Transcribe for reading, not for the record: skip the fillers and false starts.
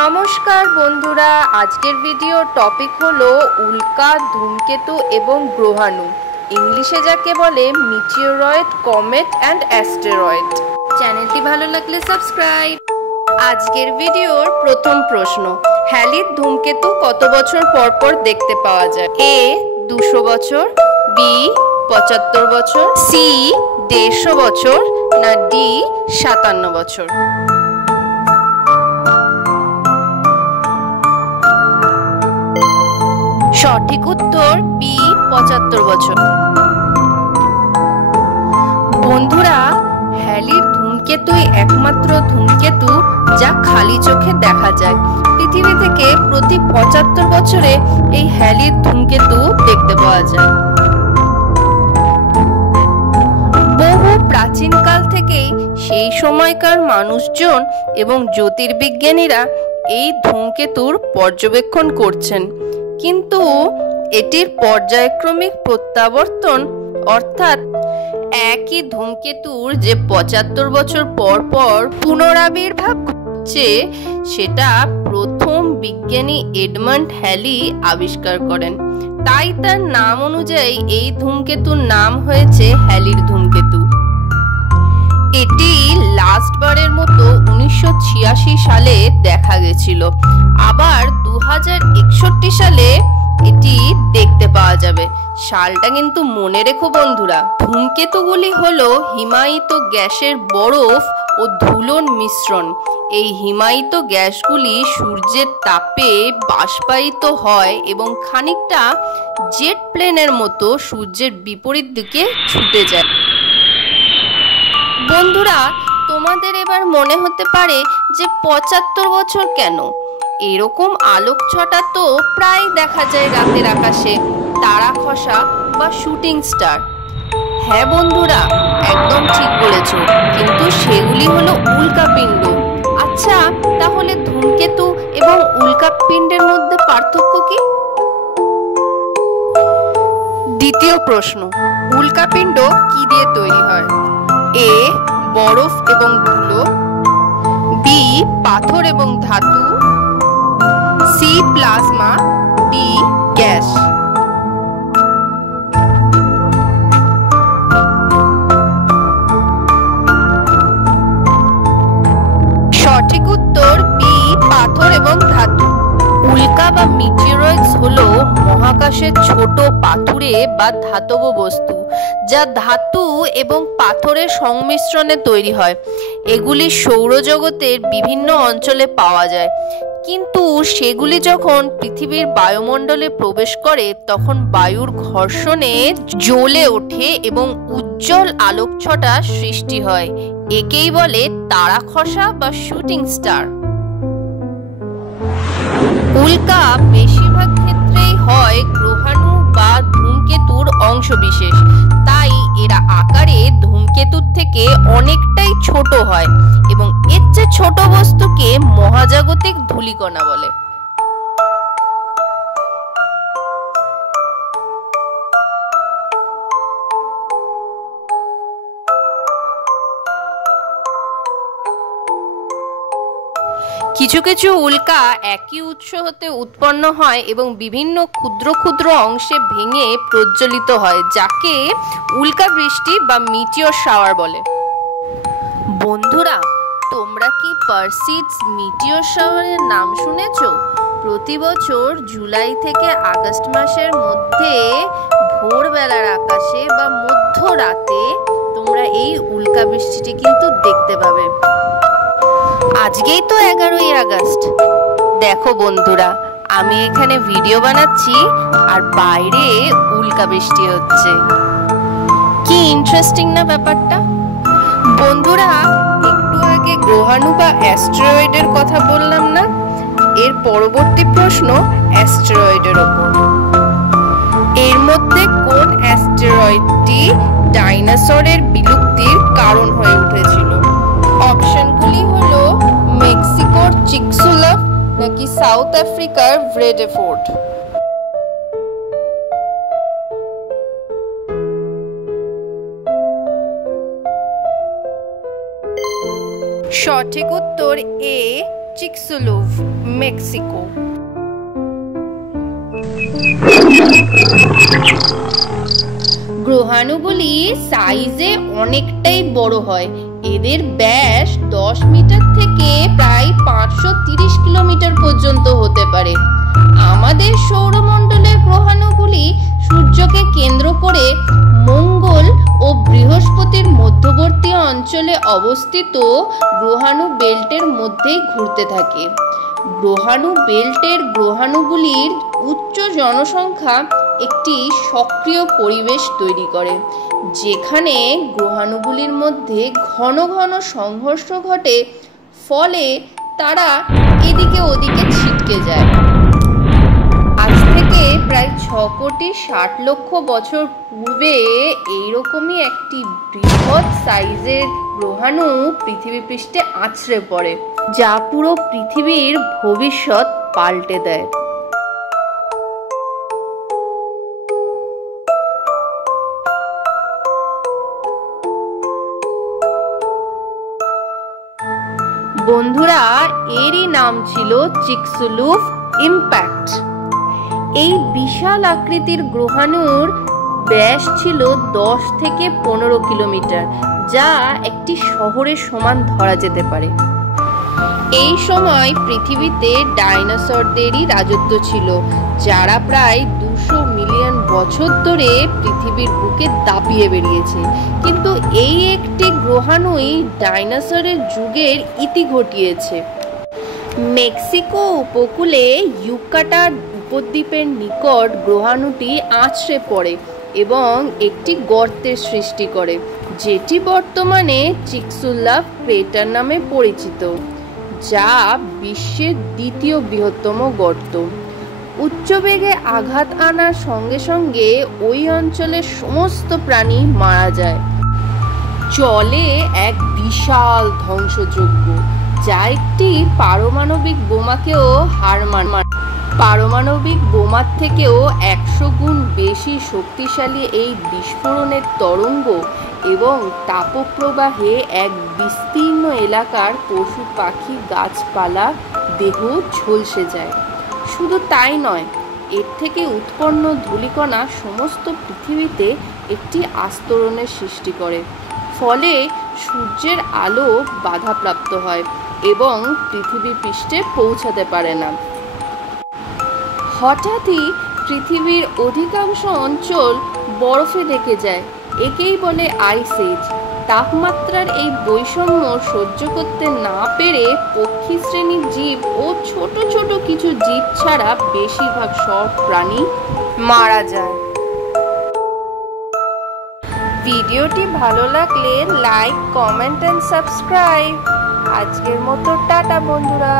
নমস্কার বন্ধুরা, আজকের ভিডিও টপিক হলো উল্কা, ধূমকেতু এবং গ্রহাণু, ইংলিশে যাকে বলে মিটিওরয়েড, কমেট অ্যান্ড অ্যাস্টেরয়েড। চ্যানেলটি ভালো লাগলে সাবস্ক্রাইব। আজকের ভিডিওর প্রথম প্রশ্ন, হ্যালির ধূমকেতু কত বছর পর পর দেখতে পাওয়া যায়? এ 200 বছর, বি 75 বছর, সি 150 বছর, না ডি 57 বছর? সঠিক উত্তর বি 75 বছর। বন্ধুরা, হ্যালির ধূমকেতুই একমাত্র ধূমকেতু যা খালি চোখে দেখা যায়। পৃথিবী থেকে প্রতি 75 বছরে এই হ্যালির ধূমকেতু দেখতে পাওয়া যায়। বহু প্রাচীনকাল থেকেই সেই সময়কার মানুষজন এবং জ্যোতির্বিজ্ঞানীরা এই ধূমকেতুর পর্যবেক্ষণ করছেন, কিন্তু এটির পর্যায়ক্রমিক প্রত্যাবর্তন অর্থাৎ একই ধূমকেতুর যে 75 বছর পর পর পুনরাবির্ভাব হচ্ছে, সেটা প্রথম বিজ্ঞানী এডমান্ড হ্যালি আবিষ্কার করেন। তাই তার নাম অনুযায়ী এই ধূমকেতুর নাম হয়েছে হ্যালির ধূমকেতু। এটি লাস্টবারের মতো 1986 সালে দেখা গেছিল, আবার 2061 সালে এটি দেখতে পাওয়া যাবে। সালটা কিন্তু মনে রেখো বন্ধুরা। ধূমকেতুগুলি হলো হিমায়িত গ্যাসের বরফ ও ধুলোর মিশ্রণ। এই হিমায়িত গ্যাসগুলি সূর্যের তাপে বাষ্পায়িত হয় এবং খানিকটা জেট প্লেনের মতো সূর্যের বিপরীত দিকে ছুটে যায়। বন্ধুরা, তোমাদের এবার মনে হতে পারে যে 75 বছর কেন? এরকম আলোকছটা তো প্রায় দেখা যায় রাতের আকাশে, তারা খসা বা শুটিং স্টার। হ্যাঁ বন্ধুরা, একদম ঠিক বলেছ, কিন্তু সেগুলি হলো উল্কাপিণ্ড। আচ্ছা, তাহলে ধূমকেতু এবং উল্কাপিণ্ডের মধ্যে পার্থক্য কি? দ্বিতীয় প্রশ্ন, উল্কাপিণ্ড কি দিয়ে তৈরি হয়? এ বরফ এবং ধুলো, বি পাথর এবং ধাতু, সি প্লাজমা, ডি গ্যাস? সঠিক উত্তর বি পাথর এবং ধাতু। উল্কা বা মিটিওরয়েডস হলো মহাকাশের ছোট পাথুরে বা ধাতব বস্তু, যা ধাতু এবং পাথরের সংমিশ্রণে তৈরি হয়। এগুলি সৌরজগতের বিভিন্ন অঞ্চলে পাওয়া যায়, কিন্তু সেগুলি যখন পৃথিবীর বায়ুমণ্ডলে প্রবেশ করে তখন বায়ুর ঘর্ষণে জ্বলে ওঠে এবং উজ্জ্বল আলোকছটা সৃষ্টি হয়। একেই বলে তারা খসা বা শুটিং স্টার। উল্কা বেশিরভাগ ক্ষেত্রেই হয় গ্রহাণু বা ধূমকেতুর অংশবিশেষ, তাই এরা আকারে ধূমকেতুর থেকে অনেকটাই ছোট হয় এবং এর চেয়ে ছোট বস্তুকে মহাজাগতিক ধূলিকণা বলে। কিছু কিছু উল্কা একই উৎস হতে উৎপন্ন হয় এবং বিভিন্ন ক্ষুদ্র ক্ষুদ্র অংশে ভেঙে প্রজ্বলিত হয়, যাকে উল্কা বৃষ্টি বা মিটিওর শাওয়ার বলে। বন্ধুরা, তোমরা কি পারসিডস মিটিওর শাওয়ারের নাম শুনেছো? প্রতি বছর জুলাই থেকে আগস্ট মাসের মধ্যে ভোরবেলার আকাশে বা মধ্যরাতে তোমরা এই উল্কা বৃষ্টিটি কিন্তু দেখতে পাবে। আজকেই তো 11ই আগস্ট। দেখো বন্ধুরা, আমি এখানে ভিডিও বানাচ্ছি আর বাইরে উল্কা বৃষ্টি হচ্ছে। কি ইন্টারেস্টিং না ব্যাপারটা? বন্ধুরা, একটু আগে গ্রহাণু বা অ্যাস্টেরয়েডের কথা বললাম না? এর পরবর্তী প্রশ্ন অ্যাস্টেরয়েডের ওপর। এর মধ্যে কোন অ্যাস্টেরয়েডটি ডাইনোসরের বিলুপ্তির কারণ হয়ে উঠেছিল? অপশনগুলি হলো মেক্সিকোর চিকসুলাভ নাকি সাউথ আফ্রিকার ভ্রেডেফোর্ড? সঠিক উত্তর এ চিকসুলুভ, মেক্সিকো। গ্রহাণুগুলি সাইজে অনেকটাই বড় হয়। এদের ব্যাস 10 মিটার থেকে প্রায় 530 কিলোমিটার পর্যন্ত হতে পারে। আমাদের সৌরমণ্ডলের গ্রহাণুগুলি সূর্যকে কেন্দ্র করে মঙ্গল ও বৃহস্পতির মধ্যবর্তী অঞ্চলে অবস্থিত গ্রহাণু বেল্টের মধ্যেই ঘুরতে থাকে। গ্রহাণু বেল্টের গ্রহাণুগুলির উচ্চ জনসংখ্যা একটি সক্রিয় পরিবেশ তৈরি করে, যেখানে গ্রহাণুগুলির মধ্যে ঘন ঘন সংঘর্ষ ঘটে, ফলে তারা এদিকে ওদিকে ছিটকে যায়। আজ থেকে প্রায় 6,60,00,000 বছর পূর্বে এইরকমই একটি বৃহৎ সাইজের গ্রহাণু পৃথিবী পৃষ্ঠে আছড়ে পড়ে, যা পুরো পৃথিবীর ভবিষ্যৎ পাল্টে দেয়। বন্ধুরা, এরই নাম ছিল চিকসুলুভ ইম্প্যাক্ট। এই বিশাল আকৃতির গ্রহাণুর ব্যাস ছিল 10 থেকে 15 কিলোমিটার, যা একটি শহরের সমান ধরা যেতে পারে। এই সময় পৃথিবীতে ডাইনোসরদেরই রাজত্ব ছিল, যারা প্রায় 200 মিলিয়ন বছর ধরে পৃথিবীর বুকে দাপিয়ে বেরিয়েছে। কিন্তু এই একটি গ্রহাণুই ডাইনোসরের যুগের ইতি ঘটিয়েছে। মেক্সিকো উপকূলে ইউকাটান উপদ্বীপের নিকট গ্রহাণুটি আছড়ে পড়ে এবং একটি গর্তের সৃষ্টি করে, যেটি বর্তমানে চিকসুলুভ ক্রেটার নামে পরিচিত, যা বিশ্বের দ্বিতীয় বৃহত্তম গর্ত। উচ্চবেগে আঘাত আনার সঙ্গে সঙ্গে ওই অঞ্চলের সমস্ত প্রাণী মারা যায়। চলে এক বিশাল ধ্বংসযজ্ঞ, যা একটি পারমাণবিক বোমাকেও হার মানে। পারমাণবিক বোমার থেকেও 100 গুণ বেশি শক্তিশালী এই বিস্ফোরণের তরঙ্গ এবং তাপপ্রবাহে এক বিস্তীর্ণ এলাকার পশু পাখি গাছপালা দেহ ঝলসে যায়। শুধু তাই নয়, এর থেকে উৎপন্ন ধূলিকণা সমস্ত পৃথিবীতে একটি আস্তরণের সৃষ্টি করে, ফলে সূর্যের আলো বাধাপ্রাপ্ত হয় এবং পৃথিবী পৃষ্ঠে পৌঁছাতে পারে না। হঠাৎই পৃথিবীর অধিকাংশ অঞ্চল বরফে ঢেকে যায়। একেই বলে আইস এজ। তাপমাত্রার এই বৈষম্য সহ্য করতে না পেরে পক্ষী শ্রেণীর জীব ও ছোট ছোট কিছু জীব ছাড়া বেশিরভাগ সব প্রাণী মারা যায়। ভিডিওটি ভালো লাগলে লাইক, কমেন্ট এন্ড সাবস্ক্রাইব। আজকের মতো টাটা বন্ধুরা।